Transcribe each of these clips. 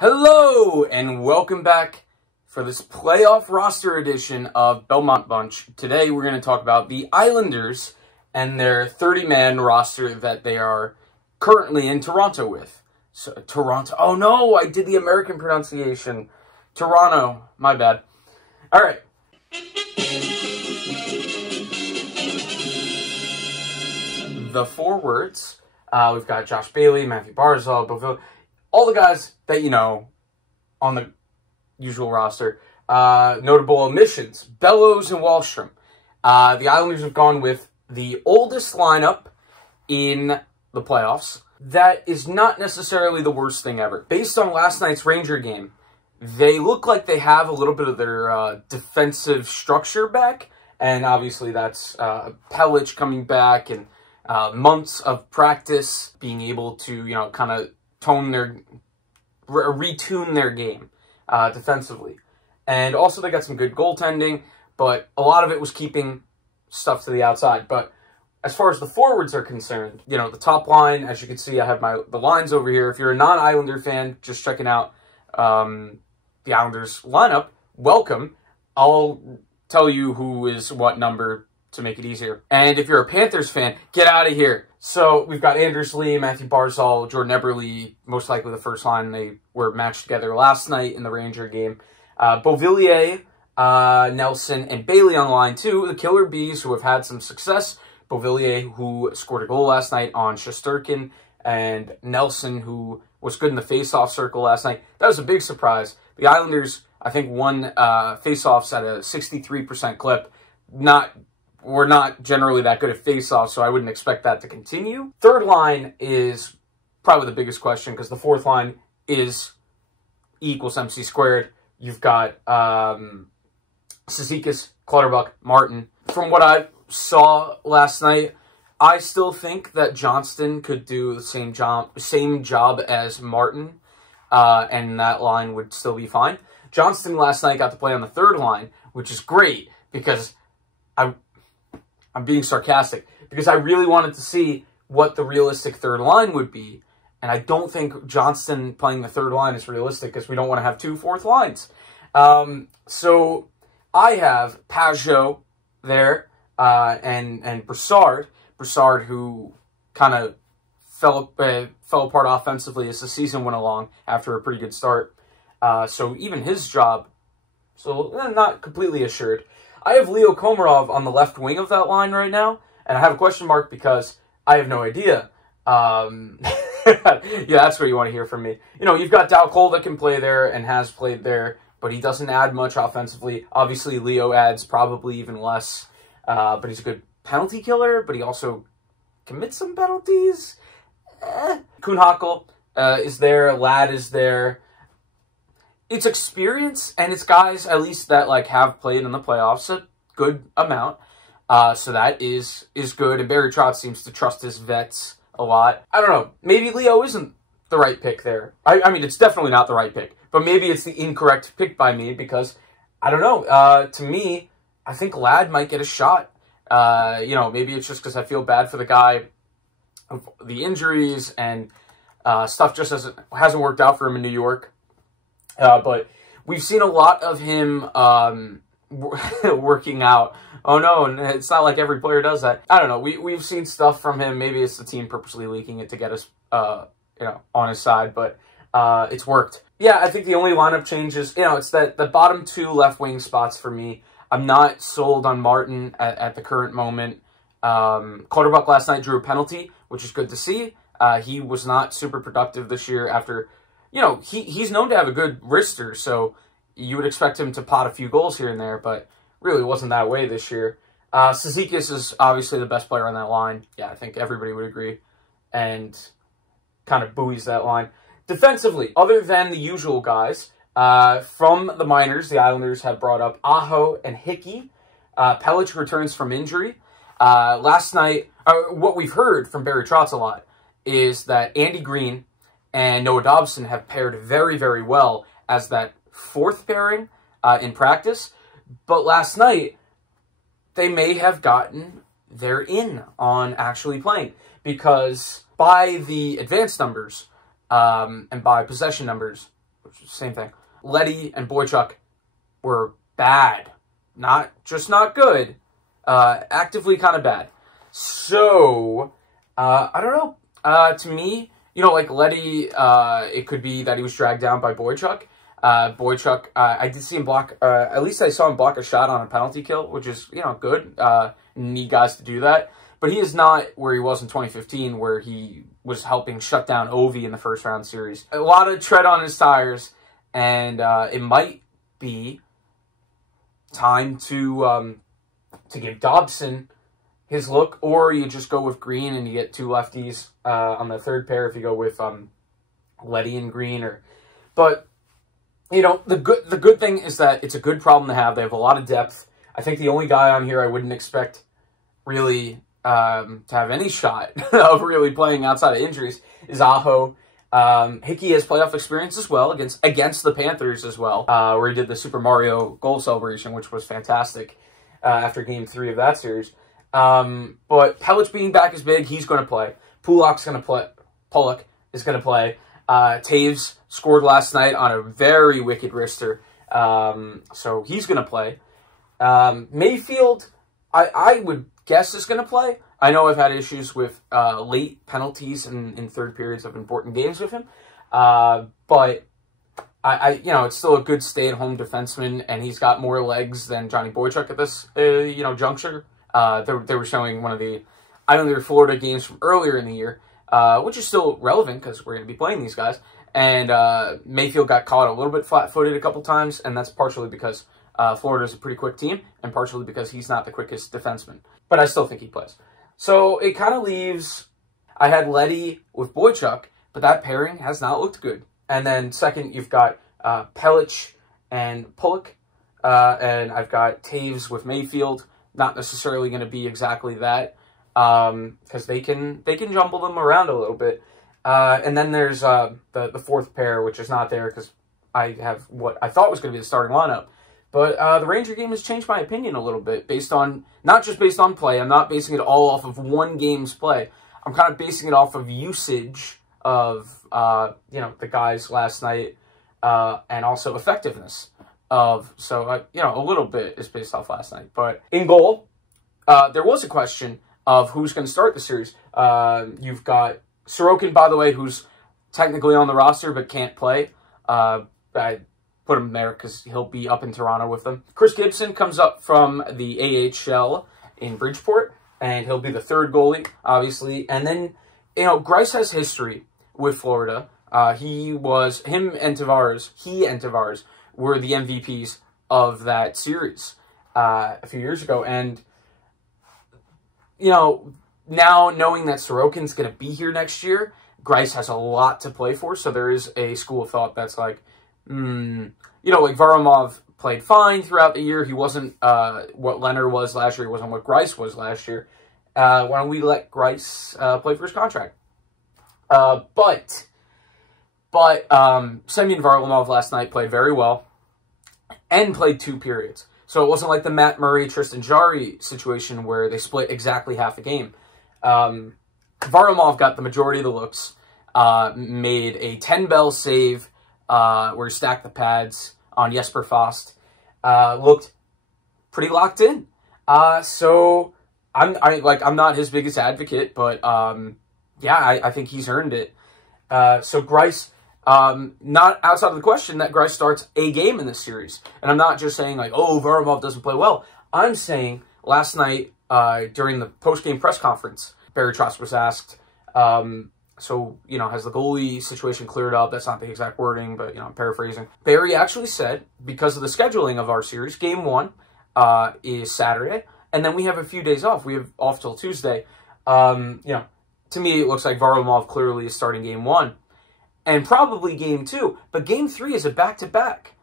Hello, and welcome back for this playoff roster edition of Belmont Bunch. Today, we're going to talk about the Islanders and their 30-man roster that they are currently in Toronto with. So, Toronto. Oh, no, I did the American pronunciation. Toronto. My bad. All right. The forwards, we've got Josh Bailey, Matthew Barzal, Beauville, all the guys that you know on the usual roster. Notable omissions, Bellows and Wahlstrom. The Islanders have gone with the oldest lineup in the playoffs. That is not necessarily the worst thing ever. Based on last night's Ranger game, they look like they have a little bit of their defensive structure back. And obviously that's Pellich coming back and months of practice being able to, kind of retune their game defensively. And also they got some good goaltending, but a lot of it was keeping stuff to the outside. But as far as the forwards are concerned, the top line, as you can see, I have the lines over here. If you're a non-Islander fan, just checking out the Islanders lineup, welcome. I'll tell you who is what number to make it easier. And if you're a Panthers fan, get out of here. So we've got Anders Lee, Matthew Barzal, Jordan Eberle, most likely the first line. They were matched together last night in the Ranger game. Beauvillier, Nelson, and Bailey on line two. The Killer Bees, who have had some success. Beauvillier, who scored a goal last night on Shesterkin, and Nelson, who was good in the face-off circle last night. That was a big surprise. The Islanders, I think, won face-offs at a 63% clip. We're not generally that good at face-offs, so I wouldn't expect that to continue. Third line is probably the biggest question, because the fourth line is E equals MC squared. You've got Cizikas, Clutterbuck, Martin. From what I saw last night, I still think that Johnston could do the same job as Martin, and that line would still be fine. Johnston last night got to play on the third line, which is great, because I'm being sarcastic, because I really wanted to see what the realistic third line would be, and I don't think Johnston playing the third line is realistic, because we don't want to have two fourth lines. So I have Pajot there, and Broussard, who kind of fell apart offensively as the season went along after a pretty good start. So even his job, not completely assured. I have Leo Komarov on the left wing of that line right now, and I have a question mark because I have no idea. Yeah, that's what you want to hear from me. You've got Dow Cole that can play there and has played there, but he doesn't add much offensively. Obviously, Leo adds probably even less, but he's a good penalty killer, but he also commits some penalties. Kuhnhackl is there, Ladd is there. It's experience, and it's guys, at least, that have played in the playoffs a good amount. So that is good, and Barry Trotz seems to trust his vets a lot. I don't know. Maybe Leo isn't the right pick there. I mean, it's definitely not the right pick, but maybe it's the incorrect pick by me because, I don't know. To me, I think Ladd might get a shot. Maybe it's just because I feel bad for the guy, of the injuries and stuff just hasn't worked out for him in New York. But we've seen a lot of him working out. Oh, no, and it's not like every player does that. I don't know. We've seen stuff from him. Maybe it's the team purposely leaking it to get us, on his side, but it's worked. Yeah, I think the only lineup change is, it's the bottom two left wing spots for me. I'm not sold on Martin at the current moment. Clutterbuck last night drew a penalty, which is good to see. He was not super productive this year after... he's known to have a good wrister, so you would expect him to pot a few goals here and there, but really wasn't that way this year. Cizikas is obviously the best player on that line. Yeah, I think everybody would agree, and kind of buoys that line. Defensively, other than the usual guys, from the minors, the Islanders have brought up Aho and Hickey. Pellich returns from injury. Last night, what we've heard from Barry Trotz a lot is that Andy Green and Noah Dobson have paired very, very well as that fourth pairing in practice. But last night, they may have gotten their in on actually playing. Because by the advanced numbers and by possession numbers, same thing. Letty and Boychuk were bad. Not just not good. Actively kind of bad. So, I don't know. To me, you know, like Letty, it could be that he was dragged down by Boychuk. Boychuk, I did see him block, at least I saw him block a shot on a penalty kill, which is, you know, good. Need guys to do that. But he is not where he was in 2015, where he was helping shut down Ovi in the first round series. A lot of tread on his tires, and it might be time to give Dobson his look, or you just go with Green and you get two lefties on the third pair if you go with Letty and Green. But you know, the good thing is that it's a good problem to have. They have a lot of depth. I think the only guy on here I wouldn't expect really to have any shot of really playing outside of injuries is Aho. Hickey has playoff experience as well against the Panthers as well, where he did the Super Mario goal celebration, which was fantastic after Game 3 of that series. But Pelech being back is big. He's going to play. Pulak's going to play. Pollock is going to play. Taves scored last night on a very wicked wrister, so he's going to play. Mayfield, I would guess is going to play. I know I've had issues with late penalties in third periods of important games with him, but you know, it's still a good stay-at-home defenseman, and he's got more legs than Johnny Boychuk at this you know, juncture. They were showing one of the Islander Florida games from earlier in the year, which is still relevant because we're going to be playing these guys. And Mayfield got caught a little bit flat-footed a couple times, and that's partially because Florida is a pretty quick team, and partially because he's not the quickest defenseman. But I still think he plays. So it kind of leaves, I had Letty with Boychuk, but that pairing has not looked good. And then second, you've got Pelech and Pollock, and I've got Taves with Mayfield. Not necessarily going to be exactly that, because they can jumble them around a little bit. And then there's the fourth pair, which is not there because I have what I thought was going to be the starting lineup. But the Ranger game has changed my opinion a little bit, based on, not just based on play. I'm not basing it all off of one game's play. I'm kind of basing it off of usage of, you know, the guys last night, and also effectiveness of, so, you know, a little bit is based off last night. But in goal, there was a question of who's going to start the series. You've got Sorokin, by the way, who's technically on the roster but can't play. I put him there because he'll be up in Toronto with them. Chris Gibson comes up from the AHL in Bridgeport, and he'll be the third goalie, obviously. And then, you know, Greiss has history with Florida. He and Tavares were the MVPs of that series a few years ago. And, you know, now knowing that Sorokin's going to be here next year, Greiss has a lot to play for. So there is a school of thought that's like, you know, like Varlamov played fine throughout the year. He wasn't what Leonard was last year. He wasn't what Greiss was last year. Why don't we let Greiss play for his contract? But Semyon Varlamov last night played very well and played 2 periods. So it wasn't like the Matt Murray, Tristan Jarry situation where they split exactly half a game. Varlamov got the majority of the looks, made a 10-bell save where he stacked the pads on Jesper Fast. Looked pretty locked in. So I'm not his biggest advocate, but yeah, I think he's earned it. So Greiss, not outside of the question that Greiss starts a game in this series. And I'm not just saying like, oh, Varlamov doesn't play well. I'm saying last night during the post-game press conference, Barry Trotz was asked, so, you know, has the goalie situation cleared up? That's not the exact wording, but, you know, I'm paraphrasing. Barry actually said, because of the scheduling of our series, Game 1 is Saturday, and then we have a few days off. We have off till Tuesday. You know, to me, it looks like Varlamov clearly is starting Game 1, and probably Game 2, but Game 3 is a back-to-back.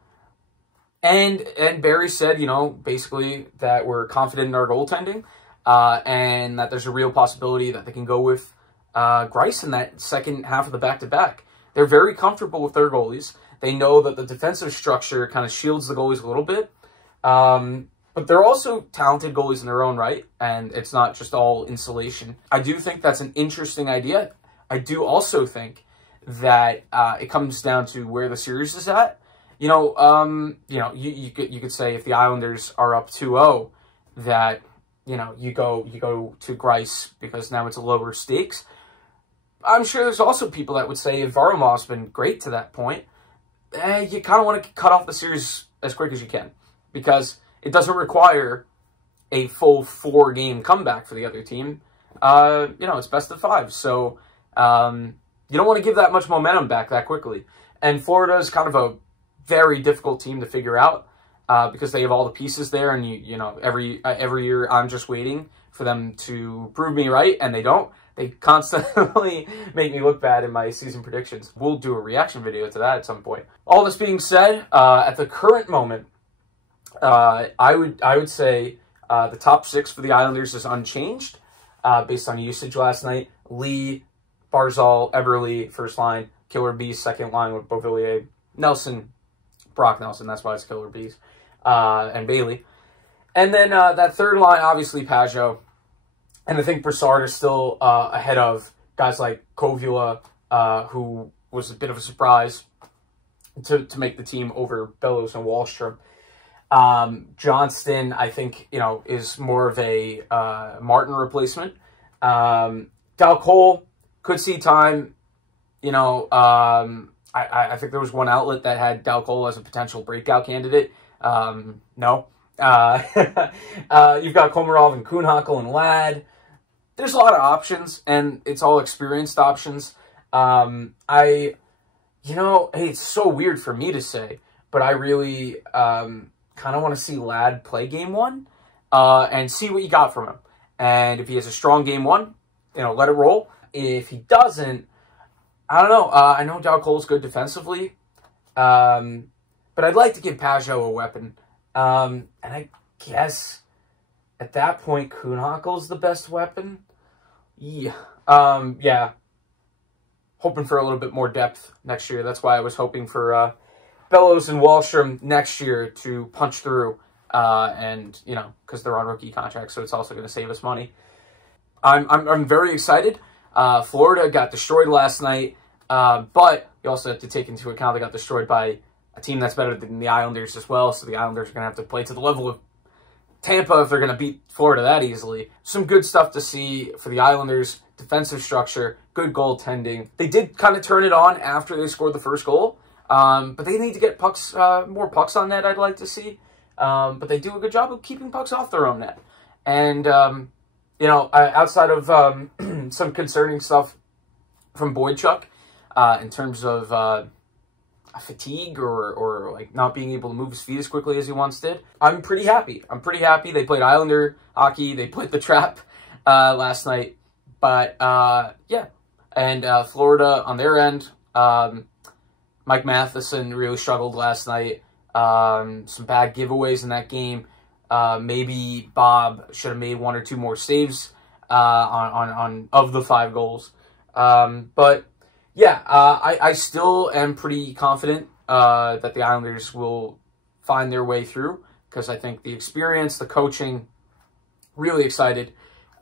And Barry said, you know, basically that we're confident in our goaltending, and that there's a real possibility that they can go with Greiss in that second half of the back-to-back. They're very comfortable with their goalies. They know that the defensive structure kind of shields the goalies a little bit. But they're also talented goalies in their own right, and it's not just all insulation. I do think that's an interesting idea. I do also think that it comes down to where the series is at. You could say if the Islanders are up 2-0, that, you go to Greiss because now it's a lower stakes. I'm sure there's also people that would say if Varlamov's been great to that point, you kind of want to cut off the series as quick as you can, because it doesn't require a full 4-game comeback for the other team. It's best of 5. So you don't want to give that much momentum back that quickly. And Florida is kind of a very difficult team to figure out because they have all the pieces there. And, every year I'm just waiting for them to prove me right, and they don't. They constantly make me look bad in my season predictions. We'll do a reaction video to that at some point. All this being said, at the current moment, I would say the top 6 for the Islanders is unchanged based on usage last night. Lee, Barzal, Everly, first line. Killer Bees, second line with Beauvillier. Nelson, Brock Nelson, that's why it's Killer Bees. And Bailey. And then that third line, obviously Pajot. And I think Brassard is still ahead of guys like Kovula, who was a bit of a surprise to make the team over Bellows and Wahlstrom. Johnston, I think, is more of a Martin replacement. Dal Cole could see time. I think there was one outlet that had Dal Cole as a potential breakout candidate. No. You've got Komarov and Kuhnhackl and Ladd. There's a lot of options, and it's all experienced options. Hey, it's so weird for me to say, but I really kind of want to see Ladd play game 1 and see what you got from him. And if he has a strong game 1, let it roll. If he doesn't, I don't know. I know Dal Cole's good defensively, but I'd like to give Pajot a weapon. And I guess at that point, Kuhnhackl the best weapon. Yeah. Yeah. Hoping for a little bit more depth next year. That's why I was hoping for Bellows and Wahlstrom next year to punch through. And, because they're on rookie contracts, so it's also going to save us money. I'm very excited. Florida got destroyed last night, but you also have to take into account they got destroyed by a team that's better than the Islanders as well, so the Islanders are going to have to play to the level of Tampa if they're going to beat Florida that easily. Some good stuff to see for the Islanders. Defensive structure, good goaltending. They did kind of turn it on after they scored the first goal, but they need to get pucks, more pucks on net, I'd like to see. But they do a good job of keeping pucks off their own net. And, outside of some concerning stuff from Boydchuk in terms of fatigue or like not being able to move his feet as quickly as he once did, I'm pretty happy. They played Islander hockey. They played the trap last night. But, yeah. And Florida, on their end, Mike Matheson really struggled last night. Some bad giveaways in that game. Maybe Bob should have made 1 or 2 more saves of the 5 goals. But yeah, I still am pretty confident that the Islanders will find their way through, because I think the experience, the coaching, really excited.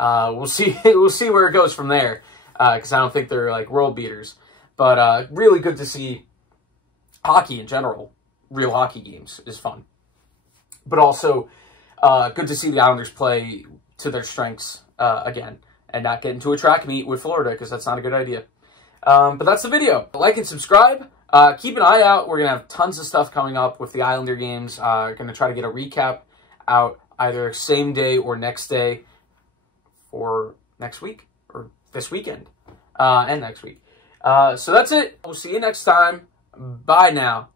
We'll see where it goes from there, because I don't think they're like world beaters. But really good to see hockey in general. Real hockey games is fun. But also good to see the Islanders play to their strengths again, and not get into a track meet with Florida, because that's not a good idea. But that's the video. Like and subscribe. Keep an eye out. We're going to have tons of stuff coming up with the Islander games. Going to try to get a recap out either same day or next day for next week, or this weekend, and next week. So that's it. We'll see you next time. Bye now.